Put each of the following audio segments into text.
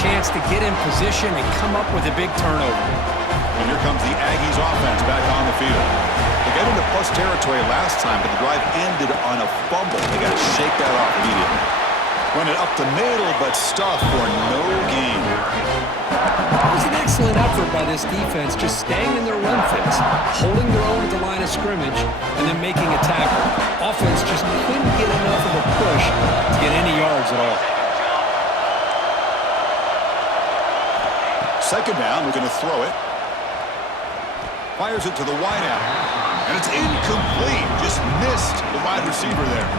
chance to get in position and come up with a big turnover. And here comes the Aggies offense back on the field. They got into plus territory last time, but the drive ended on a fumble. They got to shake that off immediately. Run it up the middle, but stuff for no gain. It was an excellent effort by this defense, just staying in their run fits, holding their own at the line of scrimmage, and then making a tackle. Offense just couldn't get enough of a push to get any yards at all. Second down, we're going to throw it. Fires it to the wideout. And it's incomplete. Just missed the wide receiver there.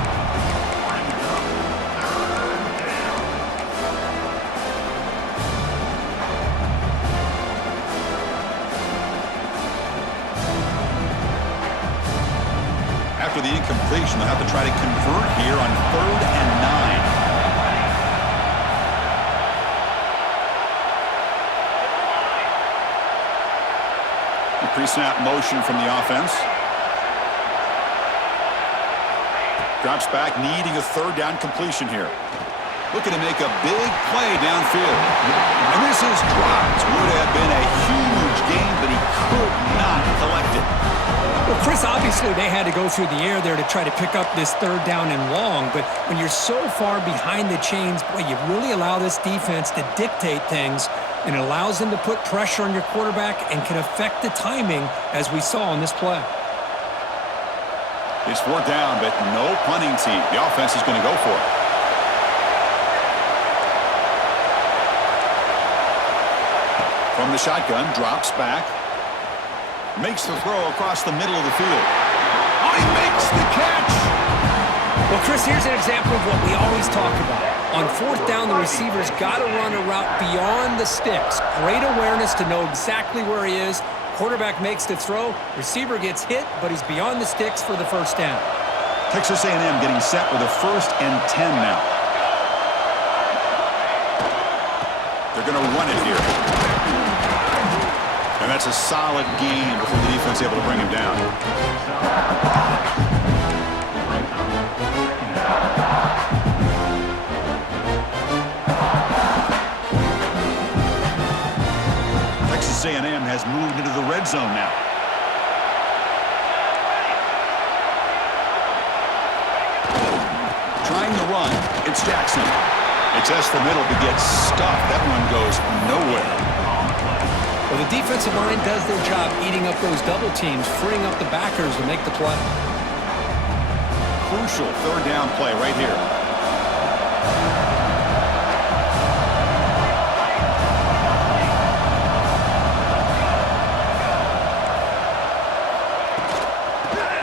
After the incompletion, they'll have to try to convert here on 3rd and 9. Pre-snap motion from the offense. Drops back, needing a 3rd down completion here. Looking to make a big play downfield. And this is dropped. Would have been a huge gain, but he could not collect it. Well, Chris, obviously they had to go through the air there to try to pick up this 3rd down and long, but when you're so far behind the chains, boy, you really allow this defense to dictate things, and it allows them to put pressure on your quarterback and can affect the timing, as we saw on this play. It's 4th down, but no punting team. The offense is going to go for it. From the shotgun, drops back. Makes the throw across the middle of the field. Oh, he makes the catch! Well, Chris, here's an example of what we always talk about. On 4th down, the receiver's got to run a route beyond the sticks. Great awareness to know exactly where he is. Quarterback makes the throw. Receiver gets hit, but he's beyond the sticks for the 1st down. Texas A&M getting set with a 1st and 10 now. They're going to run it here. And that's a solid gain before the defense is able to bring him down. Texas A&M has moved into the red zone now. Trying to run, it's Jackson. It tests the middle, but gets stuffed. That one goes nowhere. Well, the defensive line does their job eating up those double teams, freeing up the backers to make the play. Crucial 3rd down play right here.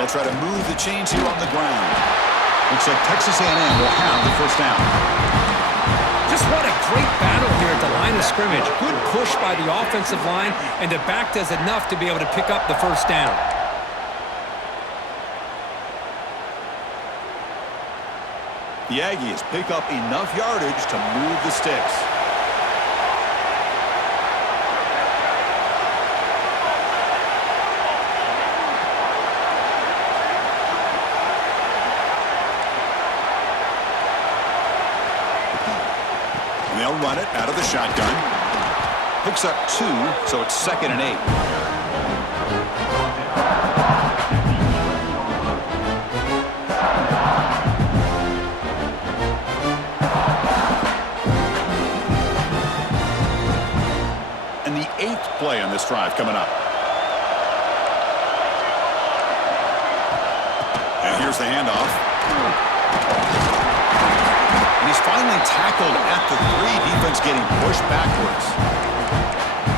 They'll try to move the chains here on the ground. Looks like Texas A&M will have the 1st down. Just what a great battle here at the line of scrimmage. Good push by the offensive line, and the back does enough to be able to pick up the 1st down. The Aggies pick up enough yardage to move the sticks. They'll run it out of the shotgun. Picks up 2, so it's 2nd and 8. And the 8th play on this drive coming up. And here's the handoff. He's finally tackled at the 3. Defense getting pushed backwards.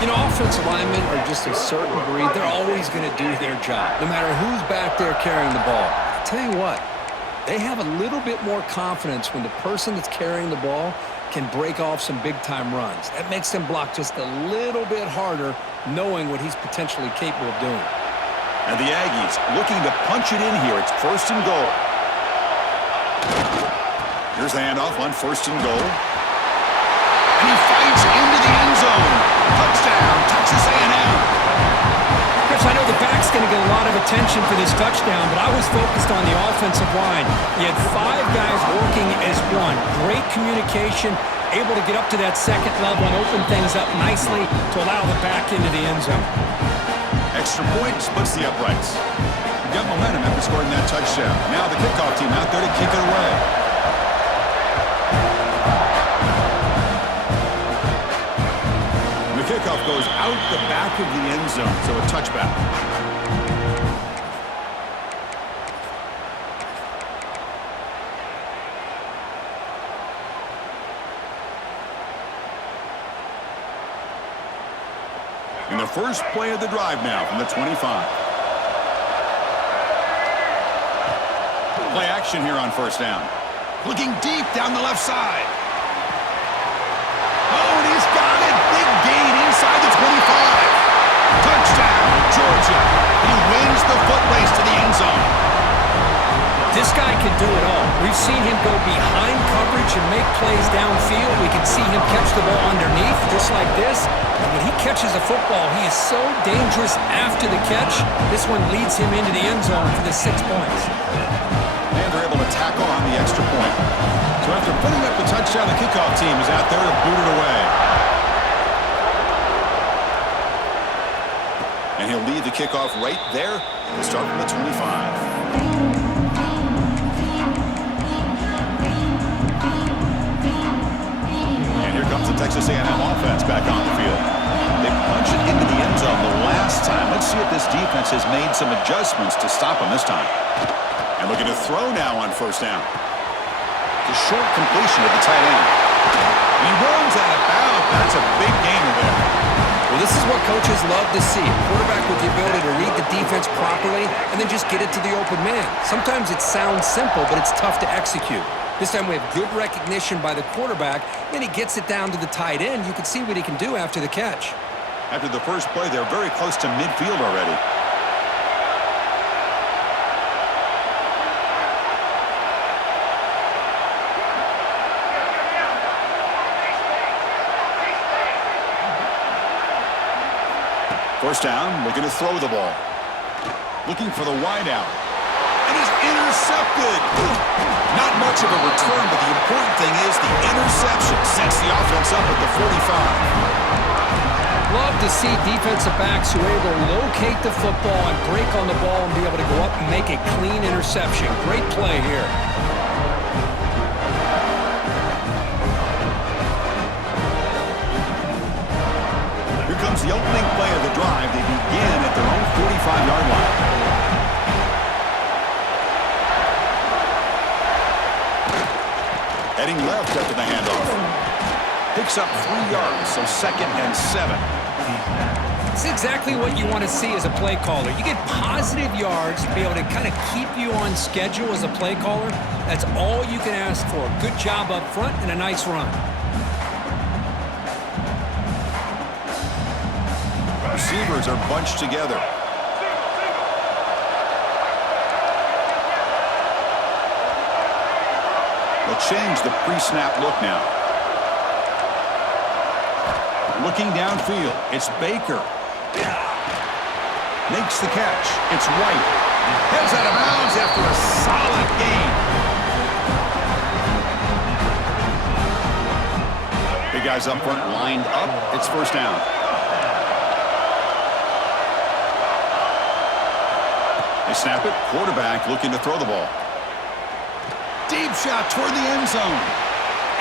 You know, offensive linemen are just a certain breed. They're always going to do their job, no matter who's back there carrying the ball. I'll tell you what, they have a little bit more confidence when the person that's carrying the ball can break off some big-time runs. That makes them block just a little bit harder, knowing what he's potentially capable of doing. And the Aggies looking to punch it in here. It's 1st and goal. Here's the handoff on 1st and goal. And he fights into the end zone. Touchdown, Texas A&M. Chris, I know the back's going to get a lot of attention for this touchdown, but I was focused on the offensive line. You had 5 guys working as one. Great communication, able to get up to that second level and open things up nicely to allow the back into the end zone. Extra point splits the uprights. You got momentum after scoring that touchdown. Now the kickoff team out there to kick it away. The kickoff goes out the back of the end zone, so a touchback. In the first play of the drive now from the 25. Play action here on first down. Looking deep down the left side. Oh, and he's got it. Big gain inside the 25. Touchdown, Georgia. He wins the foot race to the end zone. This guy can do it all. We've seen him go behind coverage and make plays downfield. We can see him catch the ball underneath, just like this. And when he catches a football, he is so dangerous after the catch. This one leads him into the end zone for the 6 points. And they're able to tack on the extra point. So after putting up the touchdown, the kickoff team is out there to boot it away. And he'll lead the kickoff right there to start from the 25. Comes the Texas A&M offense back on the field. They punch it into the end zone the last time. Let's see if this defense has made some adjustments to stop them this time. And looking to throw now on first down. The short completion of the tight end. And he runs out of bounds. That's a big gainer there. Well, this is what coaches love to see. A quarterback with the ability to read the defense properly and then just get it to the open man. Sometimes it sounds simple, but it's tough to execute. This time we have good recognition by the quarterback, then he gets it down to the tight end. You can see what he can do after the catch. After the first play, they're very close to midfield already. First down, looking to throw the ball. Looking for the wideout. And he's intercepted. Not much of a return, but the important thing is the interception sets the offense up at the 45. Love to see defensive backs who are able to locate the football and break on the ball and be able to go up and make a clean interception. Great play here. Here comes the opening play of the drive. They begin at their own 45-yard line. Heading left after the handoff. Picks up 3 yards, so 2nd and 7. It's exactly what you want to see as a play caller. You get positive yards to be able to kind of keep you on schedule as a play caller. That's all you can ask for. Good job up front and a nice run. Receivers are bunched together. They'll change the pre-snap look now. Looking downfield, it's Baker. Makes the catch. It's White. Heads out of bounds after a solid gain. Big guys up front lined up. It's first down. They snap it. Quarterback looking to throw the ball. Deep shot toward the end zone.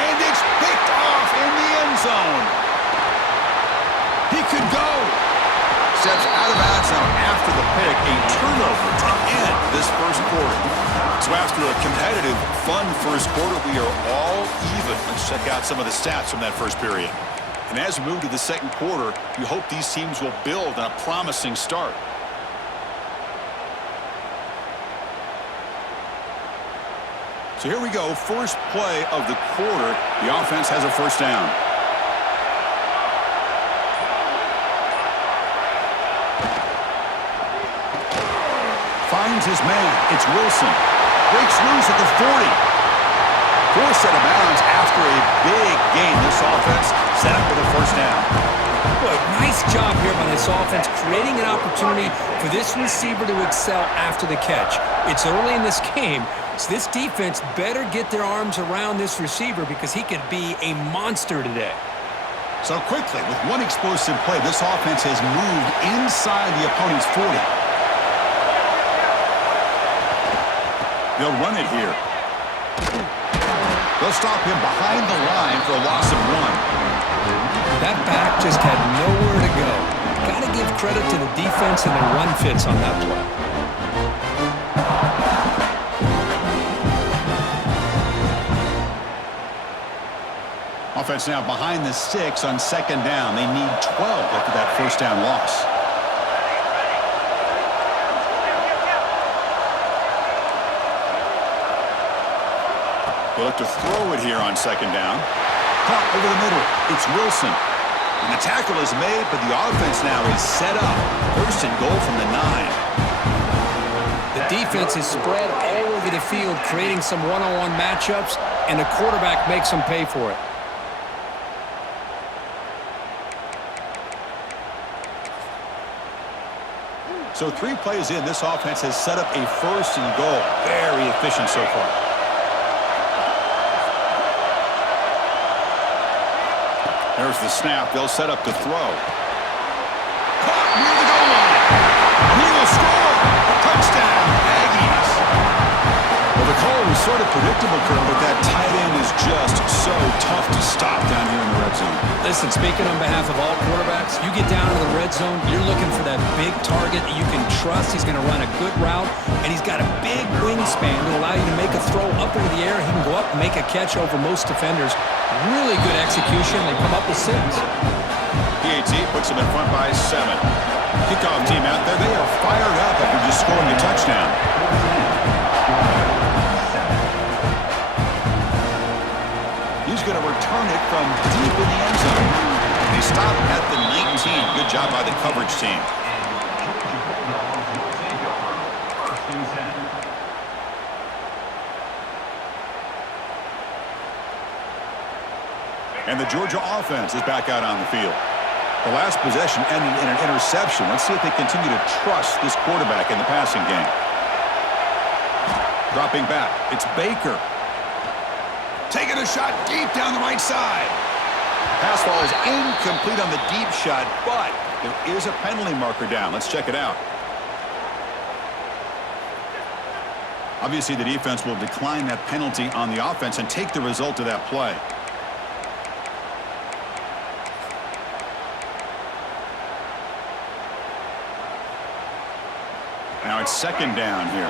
And it's picked off in the end zone. He could go. Steps out of bounds now after the pick. A turnover to end this first quarter. So after a competitive, fun first quarter, we are all even. Let's check out some of the stats from that first period. And as we move to the second quarter, you hope these teams will build on a promising start. So here we go, first play of the quarter. The offense has a first down. Finds his man. It's Wilson. Breaks loose at the 40. Forced out of bounds after a big gain. This offense set up with a first down. Boy, nice Nice job here by this offense, creating an opportunity for this receiver to excel after the catch. It's early in this game, so this defense better get their arms around this receiver because he could be a monster today. So quickly, with one explosive play, this offense has moved inside the opponent's 40. They'll run it here. They'll stop him behind the line for a loss of 1. That back just had nowhere to go. Got to give credit to the defense and their run fits on that play. Offense now behind the 6 on 2nd down. They need 12 after that first down loss. They look to throw it here on 2nd down. Caught over the middle. It's Wilson. And the tackle is made, but the offense now is set up. 1st and goal from the 9. The defense is spread all over the field, creating some one-on-one matchups, and the quarterback makes them pay for it. So 3 plays in, this offense has set up a 1st and goal. Very efficient so far. There's the snap. They'll set up to throw. Caught near the goal line. And he will score. Touchdown, Aggies. Well, the call was sort of predictable, Kurt, but that tight end is just so tough to stop down here in the red zone. Listen, speaking on behalf of all quarterbacks, you get down to the red zone, you're looking for that big target that you can trust. He's going to run a good route, and he's got a big wingspan to allow you to make a throw up into the air. He can go up and make a catch over most defenders. Really good execution. They come up with 6. PAT puts them in front by 7. Kickoff team out there. They are fired up after just scoring a touchdown. He's going to return it from deep in the end zone. They stop at the 19. Good job by the coverage team. And the Georgia offense is back out on the field. The last possession ended in an interception. Let's see if they continue to trust this quarterback in the passing game. Dropping back. It's Baker. Taking a shot deep down the right side. Pass ball is incomplete on the deep shot, but there is a penalty marker down. Let's check it out. Obviously, the defense will decline that penalty on the offense and take the result of that play. Now it's 2nd down here.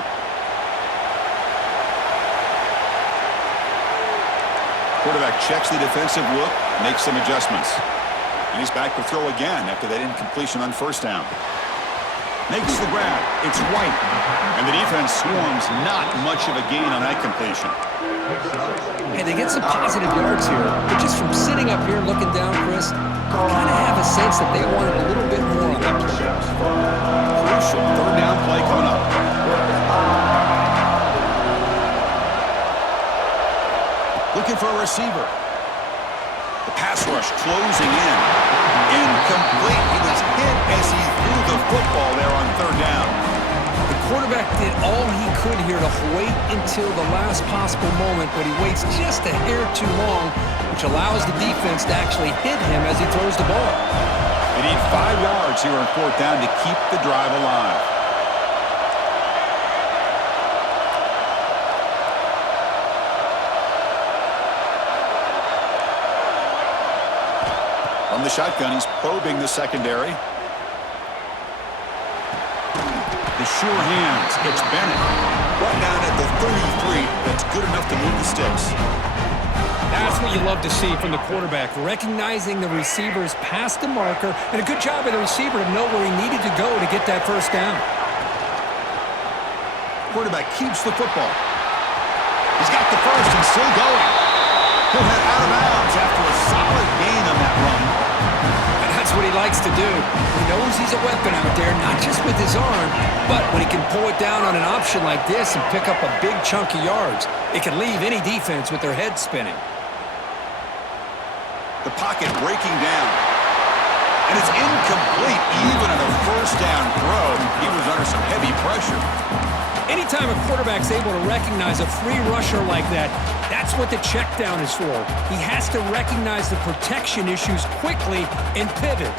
Quarterback checks the defensive look, makes some adjustments. And he's back to throw again after that incompletion on 1st down. Makes the grab. It's White. And the defense swarms. Not much of a gain on that completion. Hey, they get some positive yards here, but just from sitting up here looking down, Chris, kind of have a sense that they wanted a little bit more on that play. Crucial 3rd down play coming up. Looking for a receiver. The pass rush closing in. Incomplete. He was hit as he threw the football there on 3rd down. The quarterback did all he could here to wait until the last possible moment, but he waits just a hair too long, which allows the defense to actually hit him as he throws the ball. They need 5 yards here on 4th down to keep the drive alive. From the shotgun, he's probing the secondary. The sure hands. It's Bennett. Right down at the 33. That's good enough to move the sticks. That's what you love to see from the quarterback, recognizing the receivers past the marker, and a good job of the receiver to know where he needed to go to get that 1st down. Quarterback keeps the football. He's got the 1st and still going. He'll head out of bounds after a solid gain on that run. And that's what he likes to do. He knows he's a weapon out there, not just with his arm, but when he can pull it down on an option like this and pick up a big chunk of yards, it can leave any defense with their head spinning. The pocket breaking down. And it's incomplete. Even on a first down throw, he was under some heavy pressure. Anytime a quarterback's able to recognize a free rusher like that, that's what the check down is for. He has to recognize the protection issues quickly and pivot.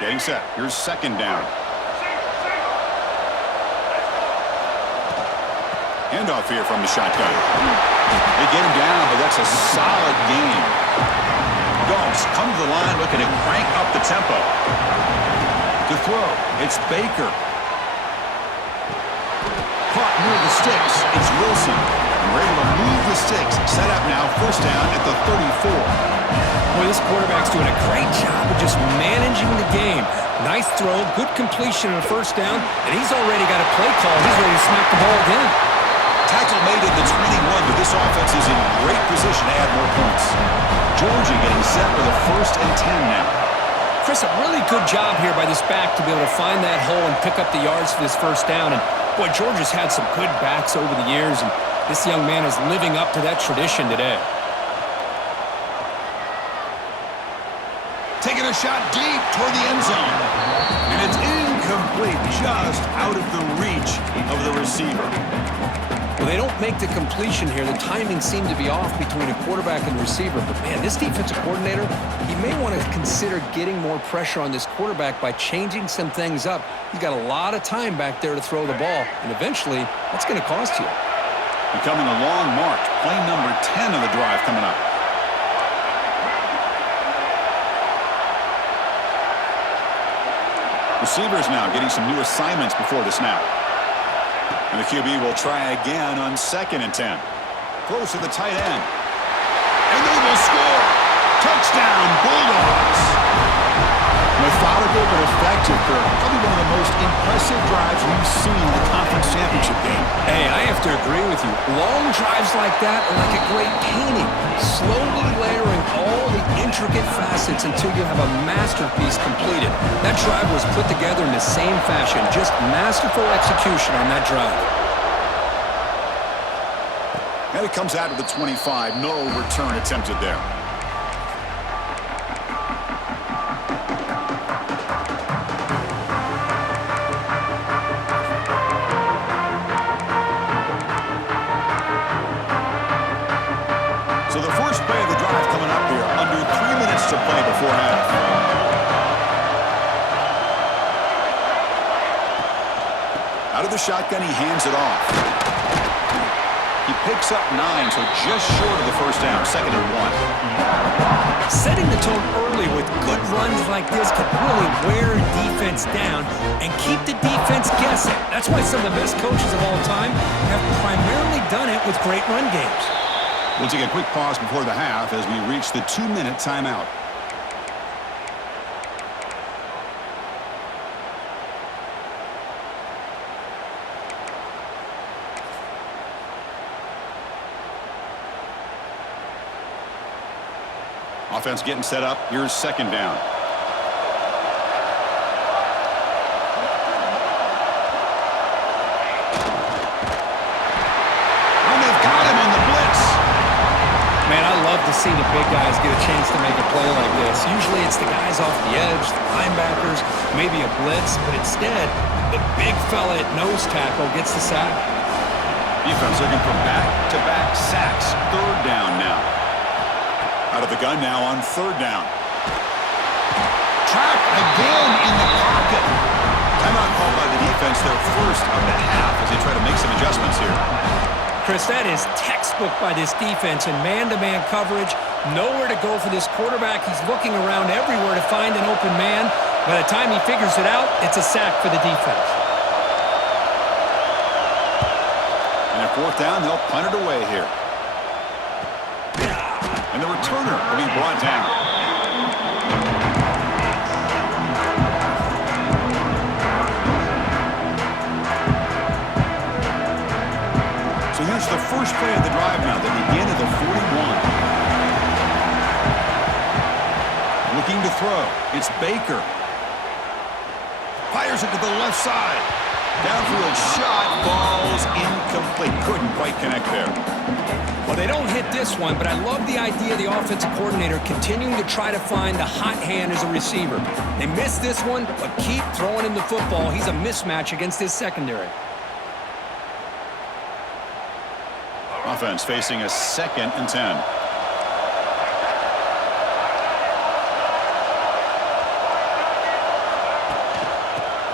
Getting set. Here's second down. Handoff here from the shotgun. They get him down, but that's a solid gain. Dogs come to the line looking to crank up the tempo. To throw, it's Baker. Caught near the sticks, it's Wilson. And we're able to move the sticks. Set up now, first down at the 34. Boy, this quarterback's doing a great job of just managing the game. Nice throw, good completion on first down, and he's already got a play call. He's ready to smack the ball again. Tackle made at the 21, but this offense is in great position to add more points. Georgia getting set with a 1st and 10 now. Chris, a really good job here by this back to be able to find that hole and pick up the yards for this first down. And, boy, Georgia's had some good backs over the years, and this young man is living up to that tradition today. Taking a shot deep toward the end zone. And it's incomplete, just out of the reach of the receiver. Well, they don't make the completion here. The timing seemed to be off between a quarterback and the receiver. But, man, this defensive coordinator, he may want to consider getting more pressure on this quarterback by changing some things up. He's got a lot of time back there to throw the ball, and eventually that's going to cost you. Becoming a long march. Play number 10 of the drive coming up. Receivers now getting some new assignments before the snap. And the QB will try again on 2nd and 10. Close to the tight end. And they will score. Touchdown, Bulldogs. Methodical but effective, Kirk. Probably one of the most impressive drives we've seen in the conference championship game. Hey, I have to agree with you. Long drives like that are like a great painting. Slowly layering all the intricate facets until you have a masterpiece completed. That drive was put together in the same fashion. Just masterful execution on that drive. And it comes out of the 25. No return attempted there. So the first play of the drive coming up here. Under 3 minutes to play before half. Out of the shotgun, he hands it off. He picks up 9, so just short of the first down, 2nd and 1. Setting the tone early with good runs like this can really wear defense down and keep the defense guessing. That's why some of the best coaches of all time have primarily done it with great run games. We'll take a quick pause before the half as we reach the 2-minute timeout. Offense getting set up. Here's 2nd down. And they've got him on the blitz. Man, I love to see the big guys get a chance to make a play like this. Usually it's the guys off the edge, the linebackers, maybe a blitz, but instead, the big fella at nose tackle gets the sack. Defense looking for back-to-back sacks. 3rd down now. Out of the gun now on 3rd down. Trapped again in the pocket. Timeout called by the defense, their first of the half as they try to make some adjustments here. Chris, that is textbook by this defense in man-to-man coverage. Nowhere to go for this quarterback. He's looking around everywhere to find an open man. By the time he figures it out, it's a sack for the defense. And at 4th down, they'll punt it away here. And the returner will be brought down. So here's the first play of the drive now. They begin at the 41. Looking to throw. It's Baker. Fires it to the left side. Downfield shot falls incomplete. Couldn't quite connect there. Well, They don't hit this one, but I love the idea of the offensive coordinator continuing to try to find the hot hand as a receiver. They missed this one, but keep throwing him the football. He's a mismatch against his secondary. Offense facing a 2nd and 10.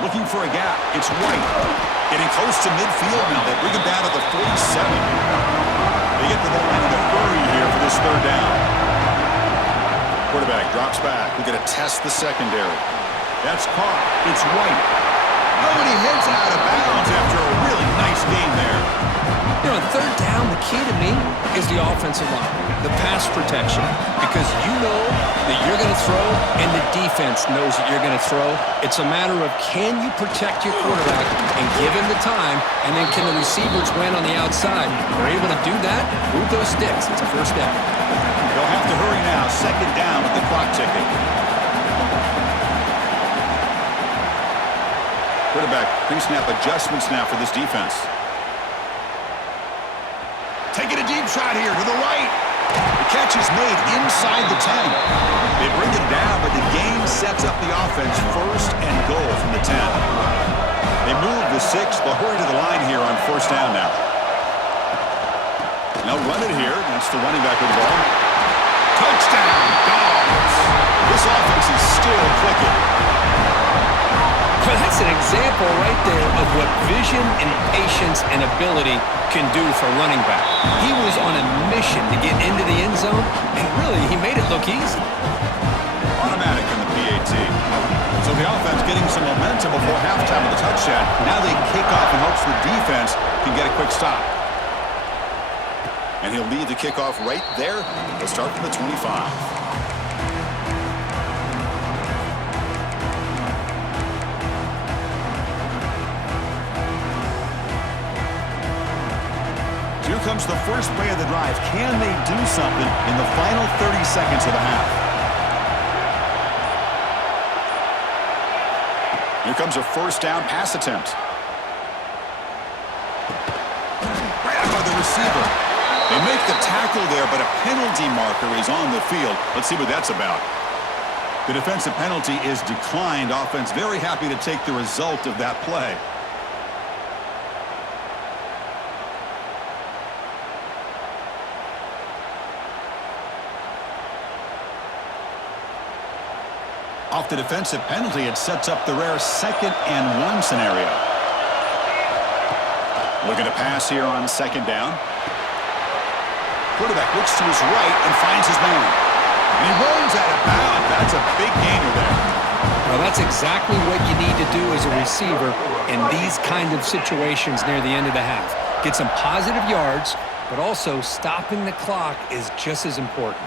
Looking for a gap. It's White. Getting close to midfield now. They bring him down to the 47. They get the ball in a hurry here for this 3rd down. Quarterback drops back. We're going to test the secondary. That's caught. It's White. Oh, and he heads out of bounds after a really nice game there. You know, 3rd down, the key to me is the offensive line, the pass protection, because you know that you're going to throw and the defense knows that you're going to throw. It's a matter of can you protect your quarterback and give him the time, and then can the receivers win on the outside? If they're able to do that, move those sticks. It's a 1st down. They'll have to hurry now. 2nd down with the clock ticking. Quarterback pre-snap adjustments now for this defense. Taking a deep shot here to the right. The catch is made inside the 10. They bring it down, but the gain sets up the offense 1st and goal from the 10. They move the 6. They'll hurry to the line here on 1st down now. They'll run it here. That's the running back with the ball. Touchdown, Dogs. This offense is still clicking. Well, that's an example right there of what vision and patience and ability can do for running back. He was on a mission to get into the end zone, and really, he made it look easy. Automatic in the PAT. So the offense getting some momentum before halftime with the touchdown. Now they kick off in hopes the defense can get a quick stop. And he'll lead the kickoff right there. They'll start from the 25. Here comes the first play of the drive. Can they do something in the final 30 seconds of the half? Here comes a 1st down pass attempt. Grabbed by the receiver. They make the tackle there, but a penalty marker is on the field. Let's see what that's about. The defensive penalty is declined. Offense very happy to take the result of that play. Off the defensive penalty, it sets up the rare 2nd and 1 scenario. Looking to pass here on 2nd down. Quarterback looks to his right and finds his man. And he runs out of bounds. That's a big gainer there. Well, that's exactly what you need to do as a receiver in these kind of situations near the end of the half. Get some positive yards, but also stopping the clock is just as important.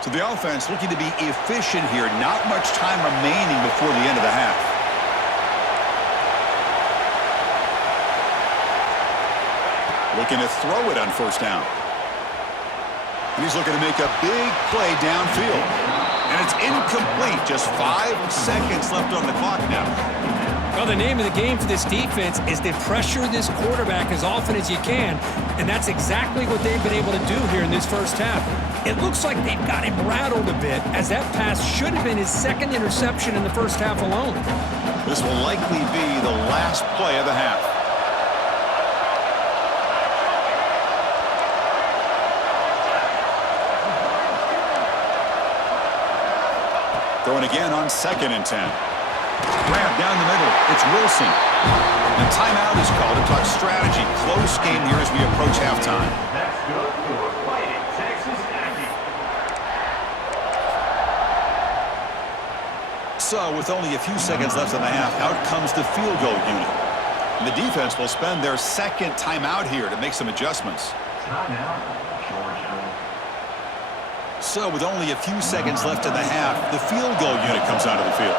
So the offense looking to be efficient here. Not much time remaining before the end of the half. Looking to throw it on 1st down. And he's looking to make a big play downfield. And it's incomplete. Just 5 seconds left on the clock now. Well, the name of the game for this defense is to pressure this quarterback as often as you can, and that's exactly what they've been able to do here in this 1st half. It looks like they've got him rattled a bit, as that pass should have been his 2nd interception in the 1st half alone. This will likely be the last play of the half. Going again on 2nd and 10. Grab down the middle. It's Wilson. The timeout is called to talk strategy. Close game here as we approach halftime. That's good for Fighting Texas Aggies. So with only a few seconds left in the half, out comes the field goal unit. And the defense will spend their 2nd timeout here to make some adjustments. Timeout, Georgia. So with only a few seconds left in the half, the field goal unit comes onto the field.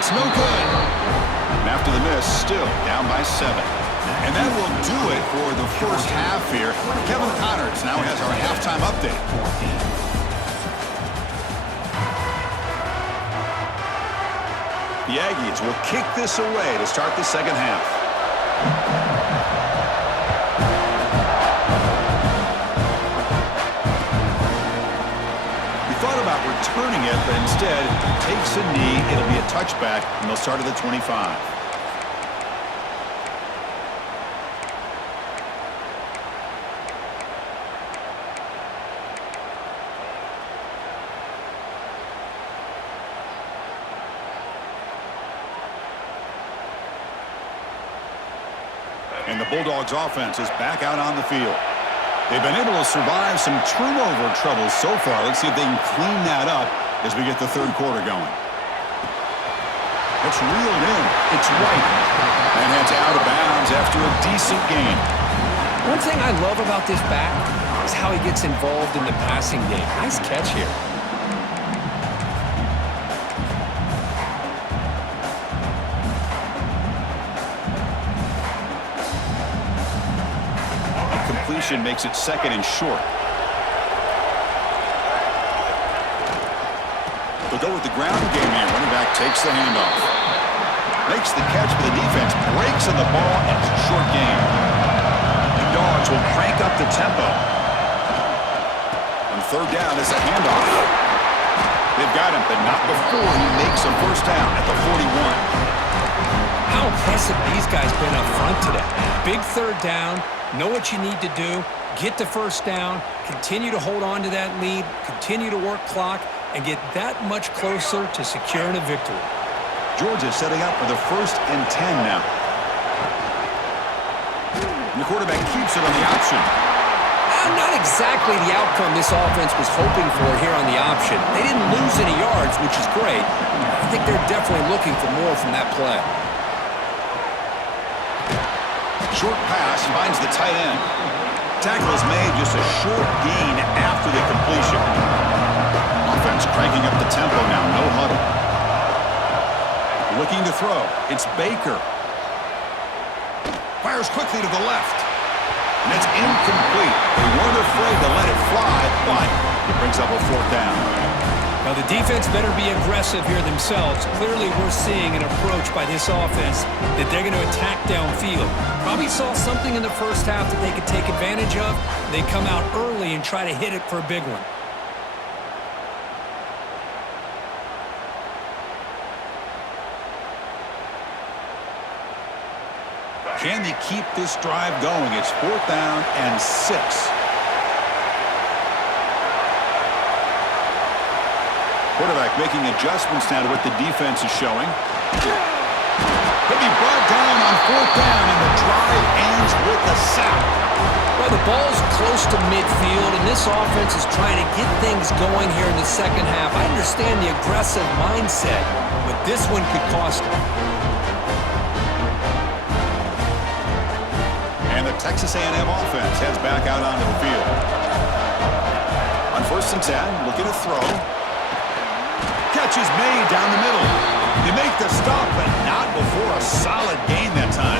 It's no good. And after the miss, still down by 7. And that will do it for the 1st half here. Kevin Connors now has our halftime update. The Aggies will kick this away to start the second half. He thought about returning it, but instead takes a knee. It'll be a touchback, and they'll start at the 25. And the Bulldogs offense is back out on the field. They've been able to survive some turnover troubles so far. Let's see if they can clean that up as we get the third quarter going. It's reeled in. It's right. And heads out of bounds after a decent gain. One thing I love about this back is how he gets involved in the passing game. Nice catch here. Makes it second and short. They'll go with the ground game here. Running back takes the handoff. Makes the catch for the defense. Breaks in the ball, and it's a short gain. The Dogs will crank up the tempo. On third down, it's a handoff. They've got him, but not before he makes a first down at the 41. How impressive these guys been up front today. Big third down. Know what you need to do, get the first down, continue to hold on to that lead, continue to work clock, and get that much closer to securing a victory. Georgia setting up for the 1st and 10 now. And the quarterback keeps it on the option. Not exactly the outcome this offense was hoping for here on the option. They didn't lose any yards, which is great. I think they're definitely looking for more from that play. Short pass finds the tight end. Tackle is made, just a short gain after the completion. Offense cranking up the tempo now, no huddle. Looking to throw. It's Baker. Fires quickly to the left. And it's incomplete. They weren't afraid to let it fly, but it brings up a fourth down. Now, the defense better be aggressive here themselves. Clearly, we're seeing an approach by this offense that they're going to attack downfield. Probably saw something in the first half that they could take advantage of. They come out early and try to hit it for a big one. Can they keep this drive going? It's 4th down and 6. Quarterback making adjustments now to what the defense is showing. He'll be brought down on 4th down, and the drive ends with a sack. Well, the ball's close to midfield, and this offense is trying to get things going here in the second half. I understand the aggressive mindset, but this one could cost them. And the Texas A&M offense heads back out onto the field. On 1st and 10, looking to throw. Catch is made down the middle. They make the stop, but not before a solid gain that time.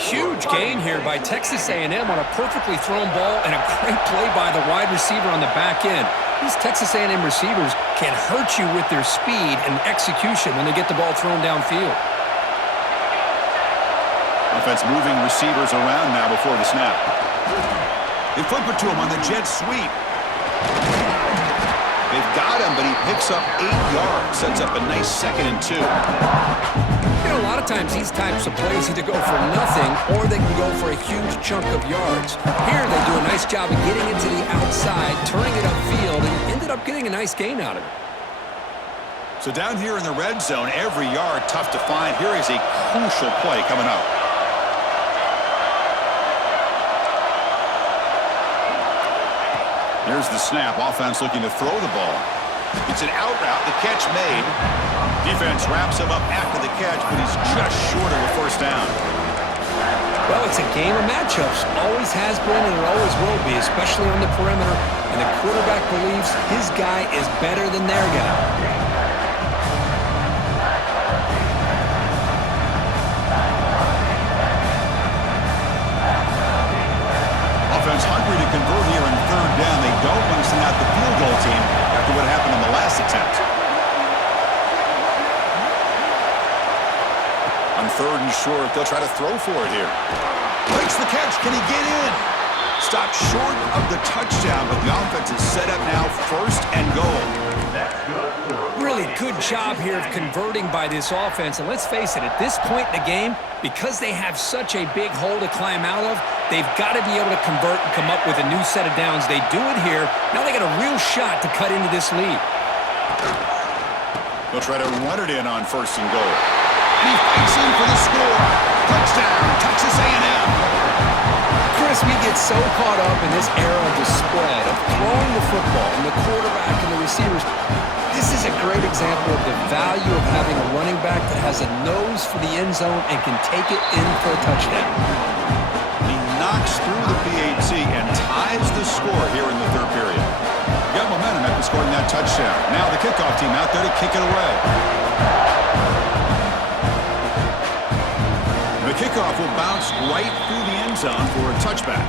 Huge gain here by Texas A&M on a perfectly thrown ball and a great play by the wide receiver on the back end. These Texas A&M receivers can hurt you with their speed and execution when they get the ball thrown downfield. Offense moving receivers around now before the snap. They flip it to him on the jet sweep. They've got him, but he picks up 8 yards. Sets up a nice 2nd and 2. You know, a lot of times these types of plays either go for nothing or they can go for a huge chunk of yards. Here they do a nice job of getting it to the outside, turning it upfield, and ended up getting a nice gain out of it. So down here in the red zone, every yard tough to find. Here is a crucial play coming up. Here's the snap. Offense looking to throw the ball. It's an out route. The catch made. Defense wraps him up after the catch, but he's just short of a first down. Well, it's a game of matchups. Always has been and it always will be, especially on the perimeter. And the quarterback believes his guy is better than their guy. Hungry to convert here in 3rd down. They don't want to send out the field goal team after what happened on the last attempt. sure if they'll try to throw for it here. Makes the catch. Can he get in? Stopped short of the touchdown, but the offense is set up now, 1st and goal. That's good for a Really good job here of converting by this offense. And let's face it, at this point in the game, because they have such a big hole to climb out of, they've got to be able to convert and come up with a new set of downs. They do it here. Now they got a real shot to cut into this lead. They'll try to run it in on 1st and goal. And he fights in for the score. Touchdown, Texas A&M. Chris, we get so caught up in this era of the spread, of throwing the football and the quarterback and the receivers. This is a great example of the value of having a running back that has a nose for the end zone and can take it in for a touchdown. He knocks through the PAT and ties the score here in the 3rd period. Got momentum after scoring that touchdown. Now the kickoff team out there to kick it away. The kickoff will bounce right through the end zone for a touchback.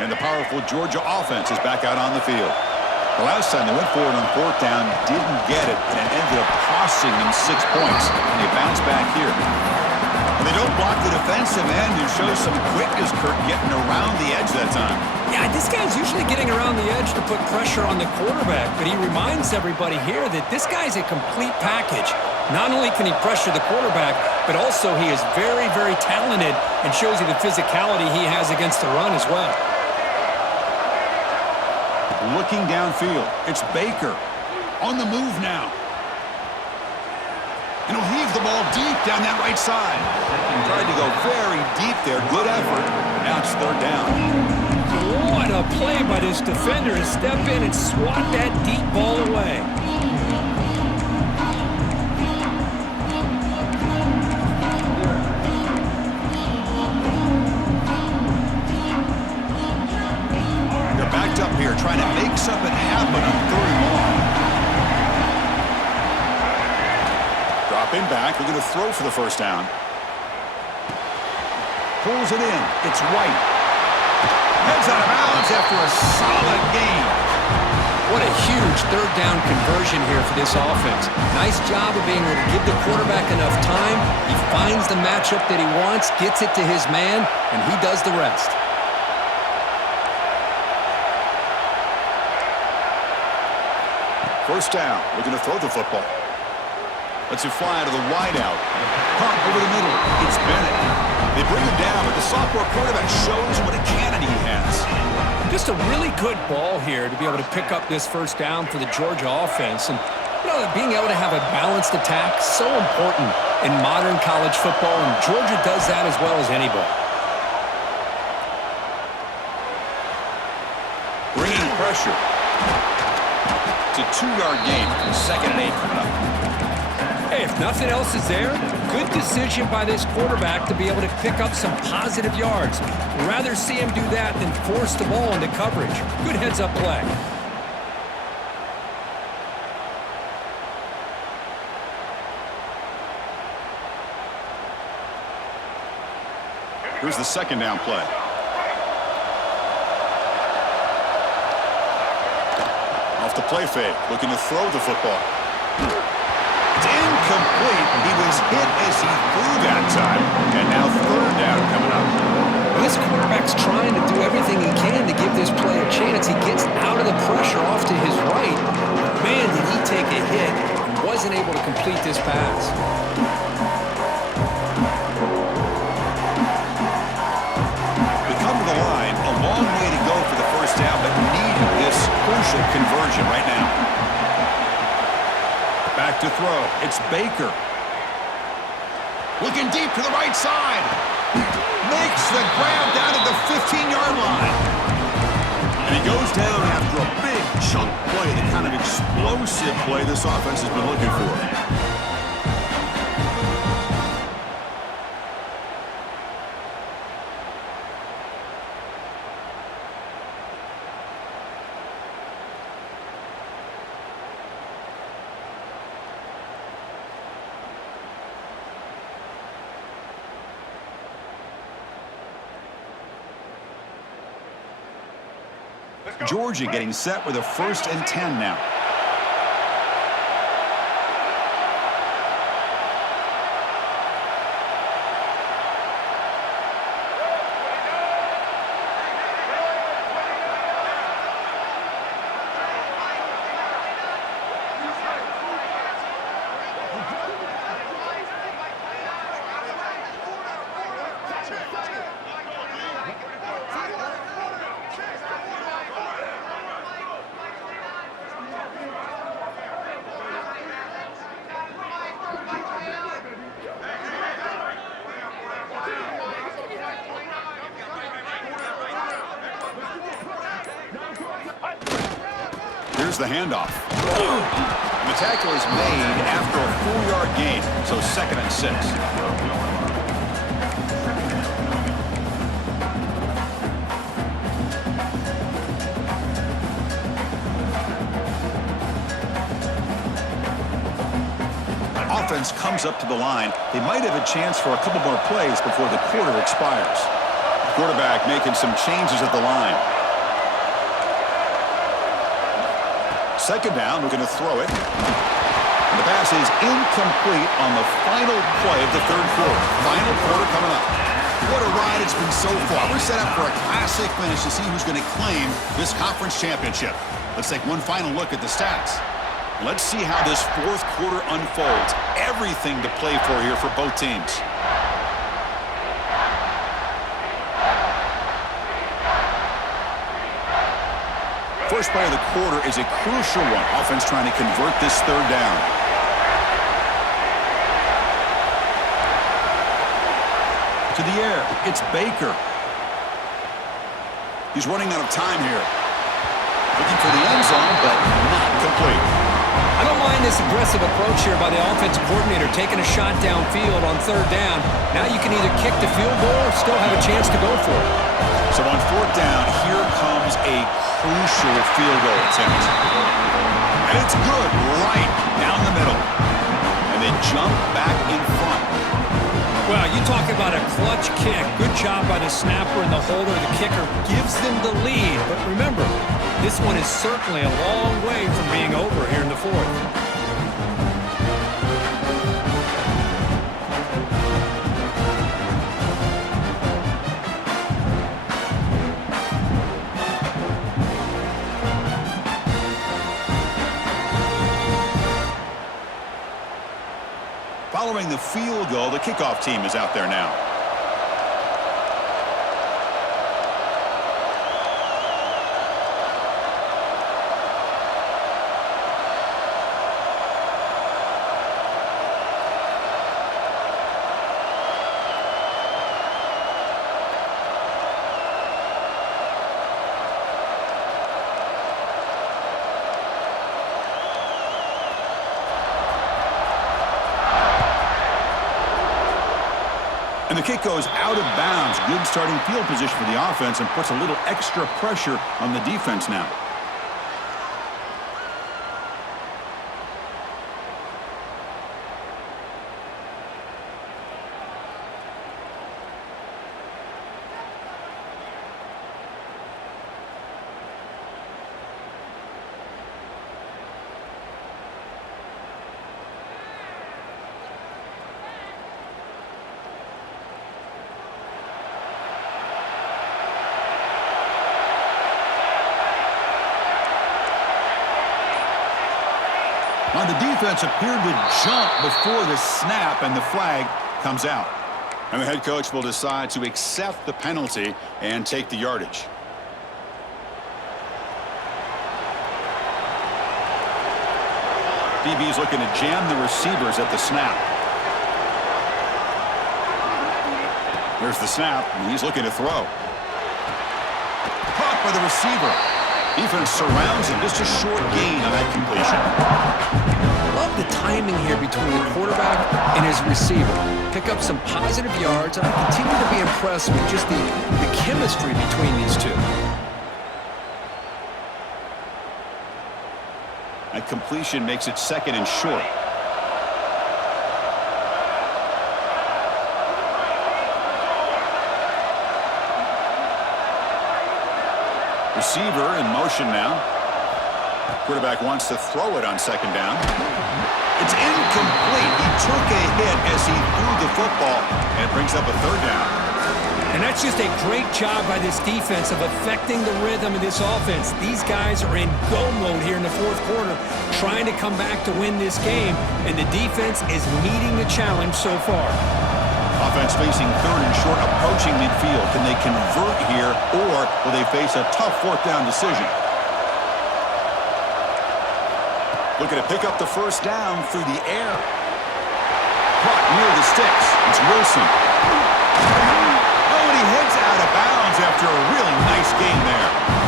And the powerful Georgia offense is back out on the field. The last time they went for it on 4th down, didn't get it, and it ended up costing them 6 points. And they bounce back here. And they don't block the defensive end and show some quickness, Kurt, getting around the edge that time. Yeah, this guy's usually getting around the edge to put pressure on the quarterback, but he reminds everybody here that this guy's a complete package. Not only can he pressure the quarterback, but also he is very, very talented and shows you the physicality he has against the run as well. Looking downfield, it's Baker on the move now. And he'll heave the ball deep down that right side. He tried to go very deep there. Good effort. Now it's 3rd down. What a play by this defender to step in and swat that deep ball away. They're backed up here trying to make something happen on 3rd and long. Dropping back, looking to throw for the 1st down. Pulls it in. It's White. Heads out of bounds after a solid gain. What a huge 3rd down conversion here for this offense. Nice job of being able to give the quarterback enough time. He finds the matchup that he wants, gets it to his man, and he does the rest. First down, looking to throw the football. Lets it fly to the wideout. Pump over the middle. It's Bennett. They bring him down, but the sophomore quarterback shows what a cannon he has. Just a really good ball here to be able to pick up this 1st down for the Georgia offense. And, you know, being able to have a balanced attack, so important in modern college football, and Georgia does that as well as anybody. Bringing pressure. It's a 2-yard gain. 2nd and 8 coming up. Hey, if nothing else is there, good decision by this quarterback to be able to pick up some positive yards. Rather see him do that than force the ball into coverage. Good heads-up play. Here's the 2nd down play. Off the play fake, looking to throw the football. It's incomplete. He was hit as he threw that time. And now 3rd down coming up. This quarterback's trying to do everything he can to give this play a chance. He gets out of the pressure off to his right. Man, did he take a hit and wasn't able to complete this pass. They come to the line. A long way to go for the 1st down, but needed this crucial conversion right now. Back to throw. It's Baker. Looking deep to the right side. Makes the grab down at the 15-yard line. And he goes down after a big chunk play, the kind of explosive play this offense has been looking for. Georgia getting set with a 1st and 10 now. Here's the handoff. And the tackle is made after a 4-yard gain, so 2nd and 6. Offense comes up to the line. They might have a chance for a couple more plays before the quarter expires. The quarterback making some changes at the line. 2nd down, we're going to throw it. And the pass is incomplete on the final play of the 3rd quarter. Final quarter coming up. What a ride it's been so far. We're set up for a classic finish to see who's going to claim this conference championship. Let's take one final look at the stats. Let's see how this 4th quarter unfolds. Everything to play for here for both teams. First play of the quarter is a crucial one. Offense trying to convert this 3rd down. To the air, it's Baker. He's running out of time here. Looking for the end zone, but not complete. I don't mind this aggressive approach here by the offensive coordinator, taking a shot downfield on 3rd down. Now you can either kick the field goal or still have a chance to go for it. So on 4th down, here comes a crucial field goal attempt. And it's good right down the middle. And they jump back in front. Well, you talk about a clutch kick. Good job by the snapper and the holder. The kicker gives them the lead. But remember, this one is certainly a long way from being over here in the 4th. Following the field goal, the kickoff team is out there now. And the kick goes out of bounds. Good starting field position for the offense and puts a little extra pressure on the defense now. Now the defense appeared to jump before the snap, and the flag comes out. And the head coach will decide to accept the penalty and take the yardage. DB's looking to jam the receivers at the snap. There's the snap, and he's looking to throw. Caught by the receiver. Defense surrounds him. Just a short gain on that completion. Love the timing here between the quarterback and his receiver. Pick up some positive yards, and I continue to be impressed with just the chemistry between these two. That completion makes it 2nd and short. Receiver in motion now. Quarterback wants to throw it on second down. It's incomplete. He took a hit as he threw the football, and it brings up a third down. And that's just a great job by this defense of affecting the rhythm of this offense. These guys are in go mode here in the fourth quarter, trying to come back to win this game, and the defense is meeting the challenge so far. Offense facing third and short, approaching midfield. Can they convert here, or will they face a tough fourth down decision? Looking to pick up the first down through the air. Caught near the sticks. It's Wilson. Oh, and he heads out of bounds after a really nice game there.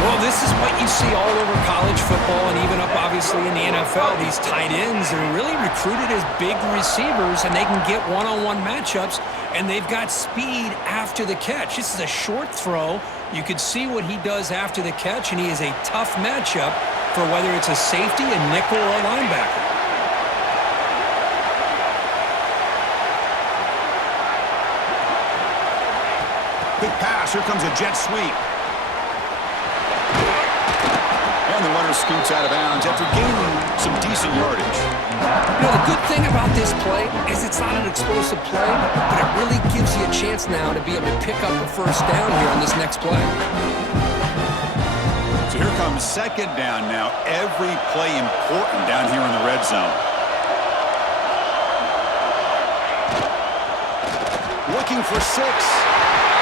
Well, this is what you see all over college football and even up, obviously, in the NFL. These tight ends are really recruited as big receivers, and they can get one-on-one matchups, and they've got speed after the catch. This is a short throw. You can see what he does after the catch, and he is a tough matchup for whether it's a safety, a nickel, or a linebacker. Big pass. Here comes a jet sweep. And the runner scoots out of bounds after gaining some decent yardage. You know, the good thing about this play is it's not an explosive play, but it really gives you a chance now to be able to pick up a first down here on this next play. So here comes second down now. Every play important down here in the red zone. Looking for 6.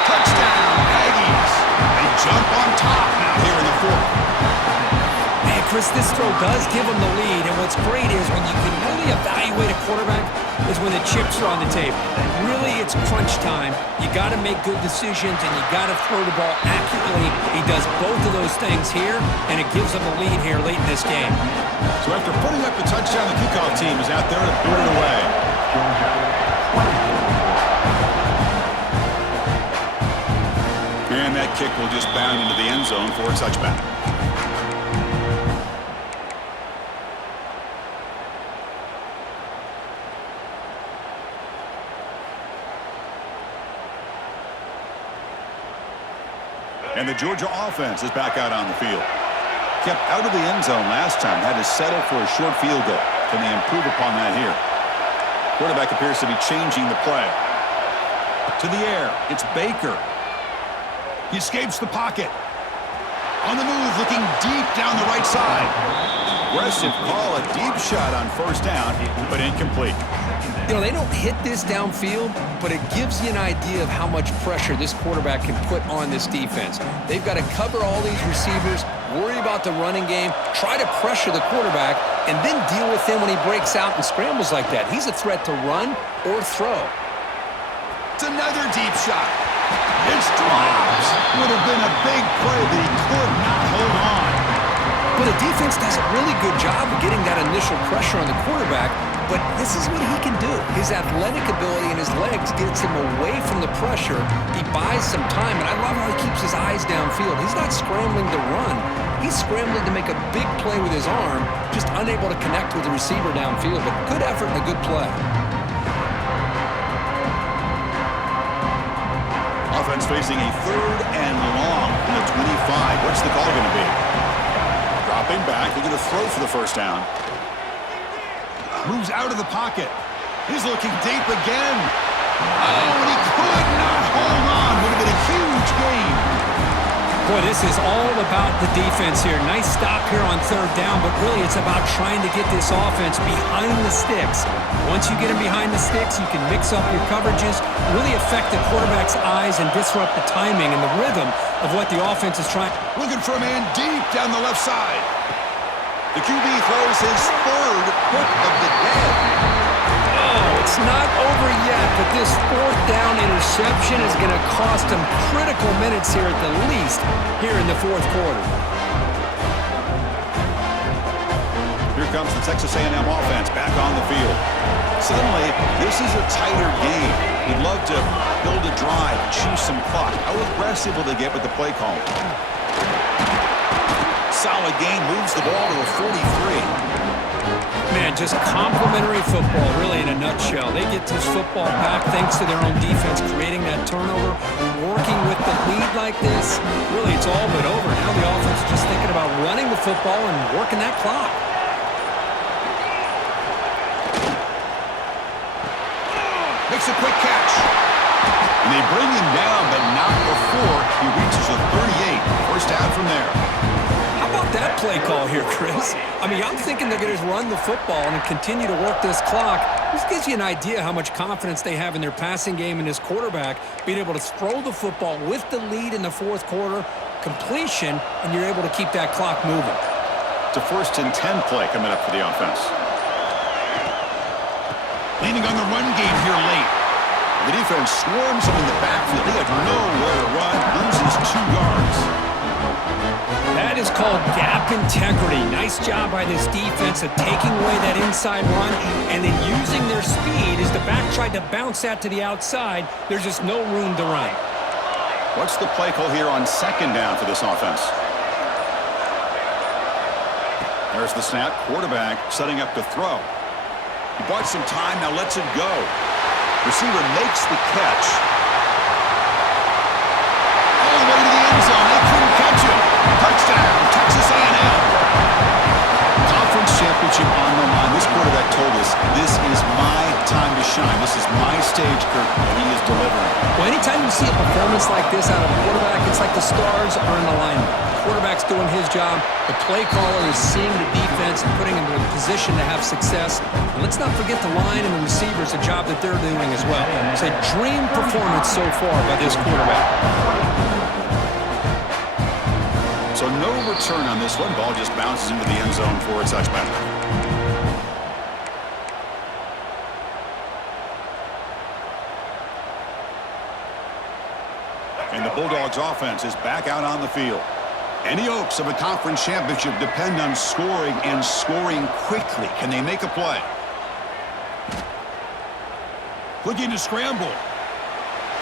Touchdown, Aggies. They jump on top now here in the fourth. Man, Chris, this throw does give them the lead, and what's great is when you can really evaluate a quarterback is when the chips are on the table. Really, it's crunch time. You got to make good decisions, and you got to throw the ball accurately. He does both of those things here, and it gives them the lead here late in this game. So after putting up the touchdown, the kickoff team is out there to boot it away. And that kick will just bound into the end zone for a touchback. And the Georgia offense is back out on the field. Kept out of the end zone last time, had to settle for a short field goal. Can they improve upon that here? Quarterback appears to be changing the play. To the air, it's Baker. He escapes the pocket. On the move, looking deep down the right side. Aggressive call, a deep shot on first down, but incomplete. You know, they don't hit this downfield, but it gives you an idea of how much pressure this quarterback can put on this defense. They've got to cover all these receivers, worry about the running game, try to pressure the quarterback, and then deal with him when he breaks out and scrambles like that. He's a threat to run or throw. It's another deep shot. It's dropped. Would have been a big play, but he could not hold on. Well, the defense does a really good job of getting that initial pressure on the quarterback, but this is what he can do. His athletic ability and his legs gets him away from the pressure. He buys some time, and I love how he keeps his eyes downfield. He's not scrambling to run. He's scrambling to make a big play with his arm, just unable to connect with the receiver downfield, but good effort and a good play. Offense facing a third and long from the 25. What's the call going to be? Dropping back, looking to throw for the first down. Moves out of the pocket. He's looking deep again. Oh, and he could not hold on. Would have been a huge gain. Boy, this is all about the defense here. Nice stop here on third down, but really it's about trying to get this offense behind the sticks. Once you get them behind the sticks, you can mix up your coverages, really affect the quarterback's eyes and disrupt the timing and the rhythm of what the offense is trying. Looking for a man deep down the left side. The QB throws his third pick of the day. Oh, it's not over yet, but this fourth down interception is going to cost him critical minutes here at the least here in the fourth quarter. Here comes the Texas A&M offense back on the field. Suddenly, this is a tighter game. We'd love to build a drive, choose some clock. How aggressive will they get with the play call? Solid gain, moves the ball to a 43. Man, just complimentary football, really, in a nutshell. They get this football back thanks to their own defense, creating that turnover, working with the lead like this. Really, it's all but over. Now the offense is just thinking about running the football and working that clock. Makes a quick catch. And they bring him down, but not before he reaches the 38. First down from there. How about that play call here, Chris? I mean, I'm thinking they're going to run the football and continue to work this clock. This gives you an idea how much confidence they have in their passing game and this quarterback, being able to throw the football with the lead in the fourth quarter, completion, and you're able to keep that clock moving. It's a 1st and 10 play coming up for the offense. Leaning on the run game here late. The defense swarms him in the backfield. He had nowhere to run, loses 2 yards. That is called gap integrity. Nice job by this defense of taking away that inside run and then using their speed as the back tried to bounce that to the outside. There's just no room to run. What's the play call here on 2nd down for this offense? There's the snap. Quarterback setting up to throw. He bought some time, now lets it go. Receiver makes the catch. All the way to the end zone. They couldn't catch him. Touchdown, Texas A&M. Conference championship on the line. This quarterback told us, this is my time to shine. This is my stage, Kirk, and he is delivering. Well, anytime you see a performance like this out of a quarterback, it's like the stars are in alignment. The quarterback's doing his job. The play caller is seeing the defense and putting him in a position to have success. And let's not forget the line and the receivers, the job that they're doing as well. It's a dream performance so far by this quarterback. So no return on this one. Ball just bounces into the end zone for a touchback. And the Bulldogs offense is back out on the field. Any hopes of a conference championship depend on scoring and scoring quickly. Can they make a play? Looking to scramble.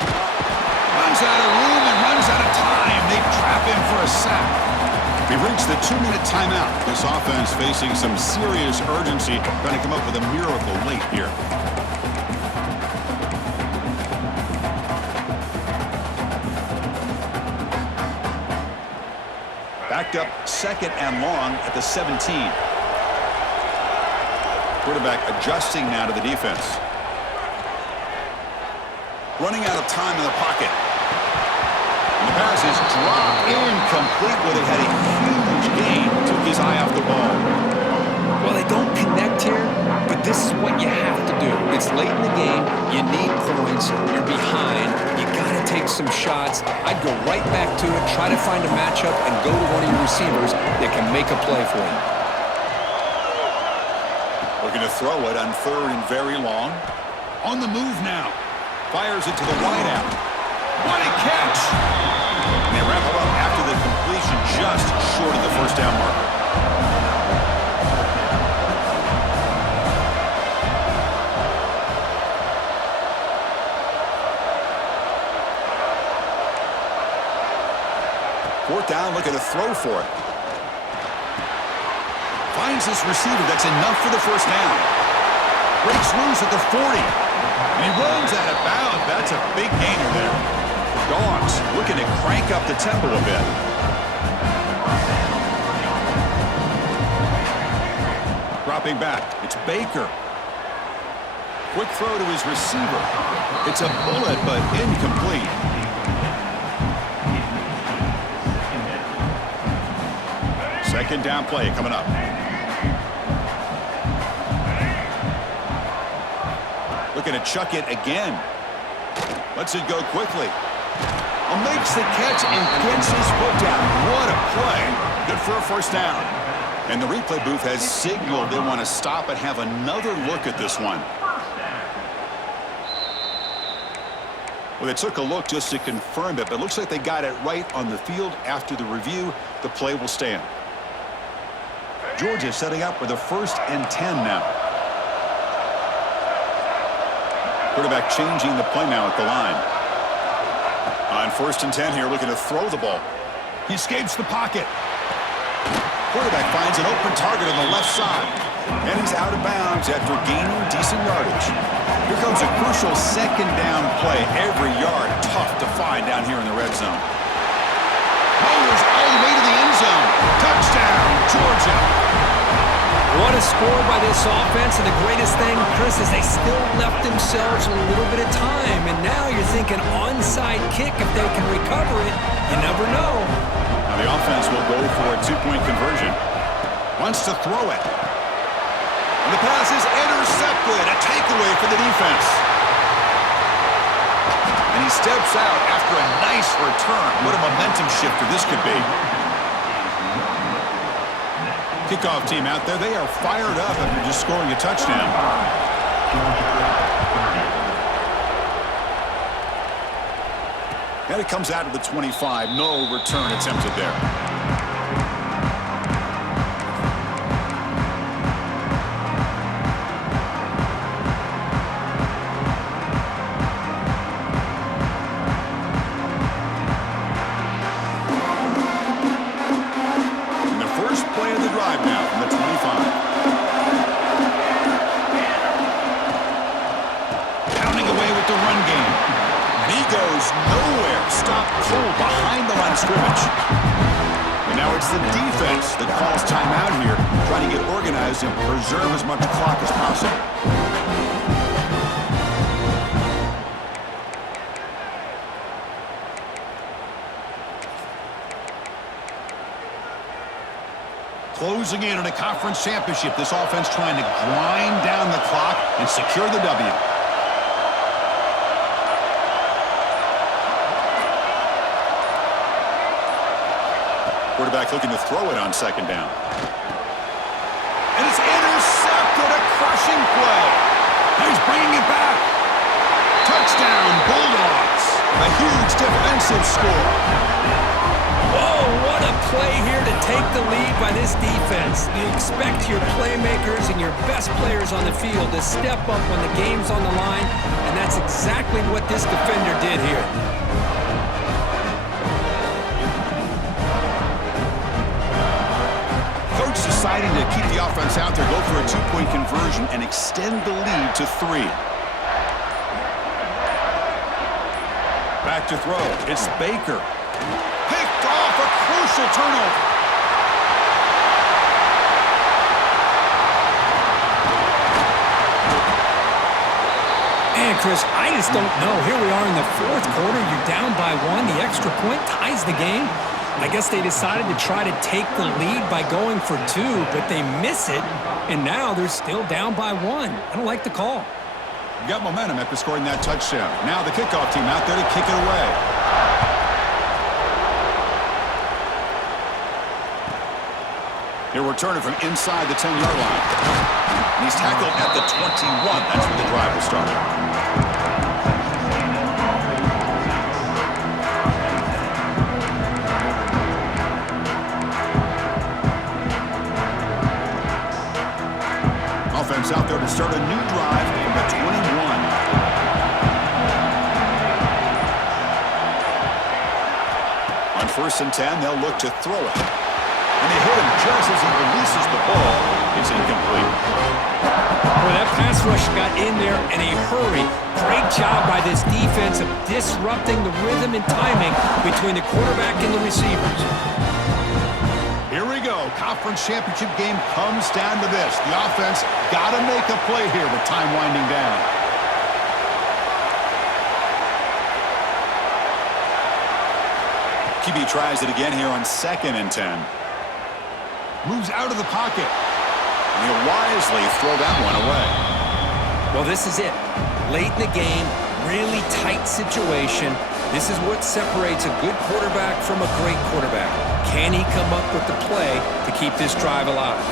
Runs out of room and runs out of time. They trap him for a sack. We've reached the 2-minute timeout. This offense facing some serious urgency, trying to come up with a miracle late here. Backed up 2nd and long at the 17. Quarterback adjusting now to the defense. Running out of time in the pocket. And the pass is dropped incomplete. Well, they had a huge gain. Took his eye off the ball. Well, they don't connect here, but this is what you have to do. It's late in the game. You need points. You're behind. You got to take some shots. I'd go right back to it, try to find a matchup, and go to one of your receivers that can make a play for you. Looking to throw it on 3rd and very long. On the move now. Fires it to the wideout. What a catch! And they wrap it up after the completion just short of the first down marker. Fourth down, looking to throw for it. Finds this receiver. That's enough for the first down. Breaks loose at the 40. And he runs out of bounds. That's a big gainer there. Dogs looking to crank up the tempo a bit. Dropping back. It's Baker. Quick throw to his receiver. It's a bullet, but incomplete. Second down play coming up. Looking to chuck it again. Lets it go quickly. Makes the catch and gets his foot down. What a play. Good for a first down. And the replay booth has signaled they want to stop and have another look at this one. Well, they took a look just to confirm it, but it looks like they got it right on the field. After the review, the play will stand. Georgia setting up with a 1st and 10 now. Quarterback changing the play now at the line. On 1st and 10 here, looking to throw the ball. He escapes the pocket. Quarterback finds an open target on the left side. And he's out of bounds after gaining decent yardage. Here comes a crucial second down play. Every yard tough to find down here in the red zone. Motors all the way to the end zone. Touchdown, Georgia. What a score by this offense, and the greatest thing, Chris, is they still left themselves a little bit of time, and now you're thinking onside kick if they can recover it. You never know. Now the offense will go for a two-point conversion. Wants to throw it. And the pass is intercepted. A takeaway for the defense. And he steps out after a nice return. What a momentum shifter this could be. Kickoff team out there, they are fired up after just scoring a touchdown. And it comes out of the 25. No return attempted there. And preserve as much clock as possible. Closing in on a conference championship, this offense trying to grind down the clock and secure the W. Quarterback looking to throw it on second down. And it's intercepted, a crushing play. Now he's bringing it back. Touchdown, Bulldogs. A huge defensive score. Whoa, what a play here to take the lead by this defense. You expect your playmakers and your best players on the field to step up when the game's on the line, and that's exactly what this defender did here. Deciding to keep the offense out there, go for a two-point conversion and extend the lead to 3. Back to throw. It's Baker. Picked off, a crucial turnover. And Chris, I just don't know. Here we are in the fourth quarter. You're down by 1. The extra point ties the game. I guess they decided to try to take the lead by going for 2, but they miss it, and now they're still down by 1. I don't like the call. You got momentum after scoring that touchdown. Now the kickoff team out there to kick it away. He'll return it from inside the 10-yard line. And he's tackled at the 21. That's where the drive will start. Offense out there to start a new drive from the 21. On 1st and 10, they'll look to throw it. And they hit him just as he releases the ball. It's incomplete. Boy, that pass rush got in there in a hurry. Great job by this defense of disrupting the rhythm and timing between the quarterback and the receivers. Here we go. Conference championship game comes down to this. The offense got to make a play here with time winding down. QB tries it again here on 2nd and 10. Moves out of the pocket. And he'll wisely throw that one away. Well, this is it. Late in the game, really tight situation. This is what separates a good quarterback from a great quarterback. Can he come up with the play to keep this drive alive?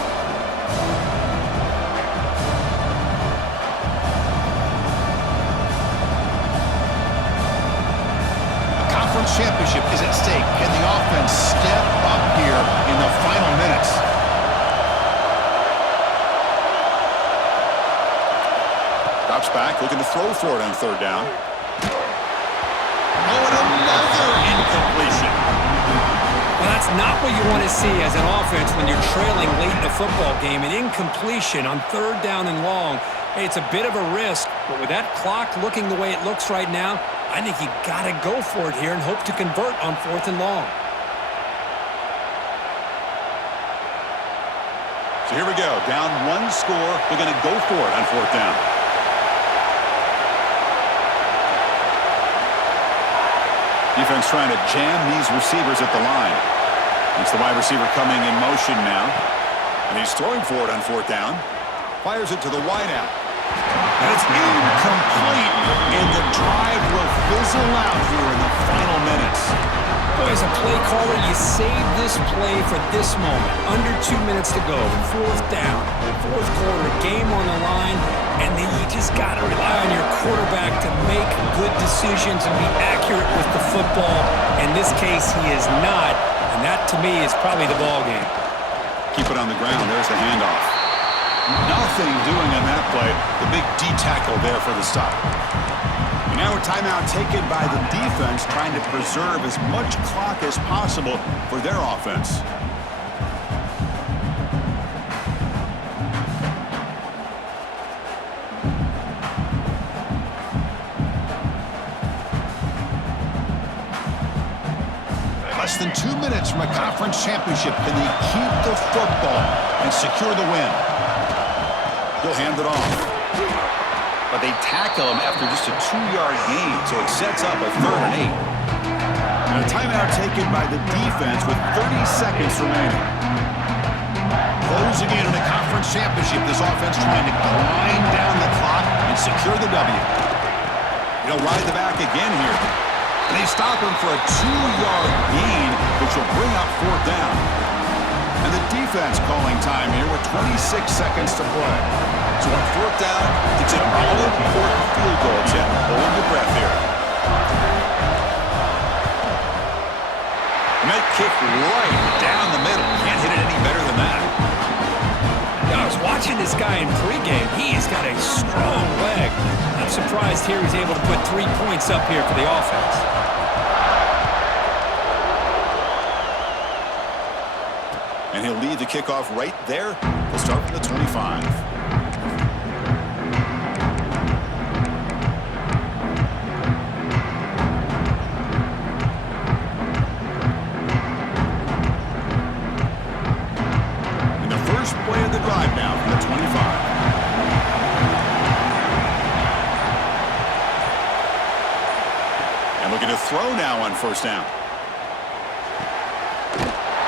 A conference championship is at stake. Can the offense step up here in the final minutes? Drops back, looking to throw for it on 3rd down. Oh, and another incompletion. Well, that's not what you want to see as an offense when you're trailing late in a football game. An incompletion on 3rd down and long. Hey, it's a bit of a risk, but with that clock looking the way it looks right now, I think you got to go for it here and hope to convert on 4th and long. So here we go. Down 1 score. They're going to go for it on 4th down. Defense trying to jam these receivers at the line. It's the wide receiver coming in motion now. And he's throwing for it on 4th down. Fires it to the wideout. And it's incomplete. And the drive will fizzle out here in the final minutes. Boy, as a play caller, you save this play for this moment. Under 2 minutes to go. 4th down. 4th quarter. Game on the line. And then you just got to rely on your quarterback to make good decisions and be accurate with the football. In this case, he is not. And that, to me, is probably the ball game. Keep it on the ground. There's the handoff. Nothing doing on that play. The big D tackle there for the stop. And now a timeout taken by the defense, trying to preserve as much clock as possible for their offense. Less than 2 minutes from a conference championship. Can they keep the football and secure the win? He'll hand it off. But they tackle him after just a 2-yard gain, so it sets up a 3rd and 8. And a timeout taken by the defense with 30 seconds remaining. Closing in on a conference championship, this offense trying to grind down the clock and secure the W. He'll ride the back again here. And they stop him for a 2-yard gain, which will bring up 4th down. And the defense calling time here with 26 seconds to play. So on 4th down, it's an all-important field goal attempt. Hold your breath here. And that kick right down the middle. Can't hit it any better than that. Now, I was watching this guy in pregame. He's got a strong leg. I'm surprised here he's able to put 3 points up here for the offense. And he'll lead the kickoff right there. We'll start from the 25. And the first play of the drive now from the 25. And looking to throw now on 1st down.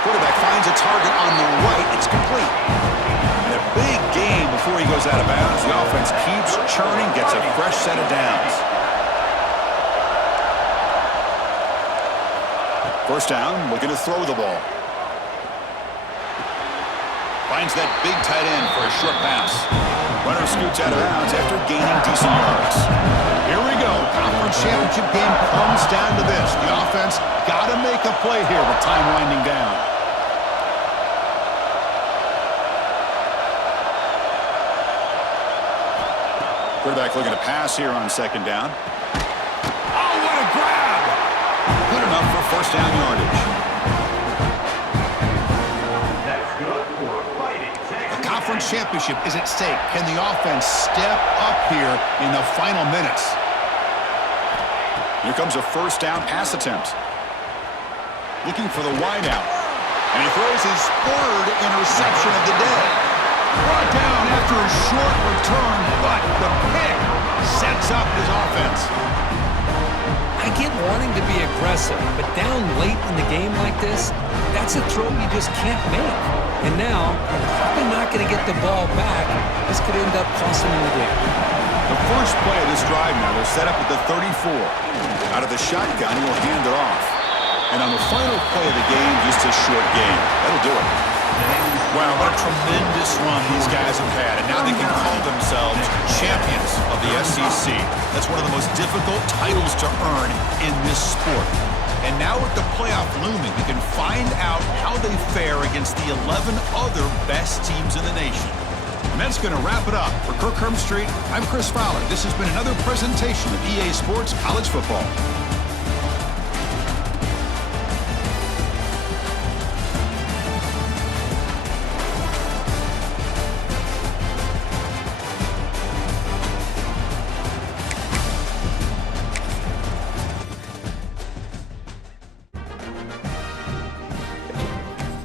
Quarterback finds a target on the right. It's complete. And a big gain before he goes out of bounds. The offense keeps churning, gets a fresh set of downs. 1st down, looking to throw the ball. Finds that big tight end for a short pass. Runner scoots out of bounds after gaining decent yards. Here we go. Conference championship game comes down to this. The offense got to make a play here with time winding down. Quarterback looking to pass here on 2nd down. Oh, what a grab! Good enough for 1st down yardage. That's good for a fighting The conference championship is at stake. Can the offense step up here in the final minutes? Here comes a 1st down pass attempt. Looking for the wideout. And he throws his 3rd interception of the day. Brought down after a short return, but the pick sets up his offense. I get wanting to be aggressive, but down late in the game like this, that's a throw you just can't make. And now, you're probably not going to get the ball back. This could end up costing him the game. The first play of this drive now, they'll set up at the 34. Out of the shotgun, he'll hand it off. And on the final play of the game, just a short game. That'll do it. Wow, what a tremendous run these guys have had. And now they can call themselves champions of the SEC. That's one of the most difficult titles to earn in this sport. And now with the playoff looming, we can find out how they fare against the 11 other best teams in the nation. And that's going to wrap it up. For Kirk Hermstreet, I'm Chris Fowler. This has been another presentation of EA Sports College Football.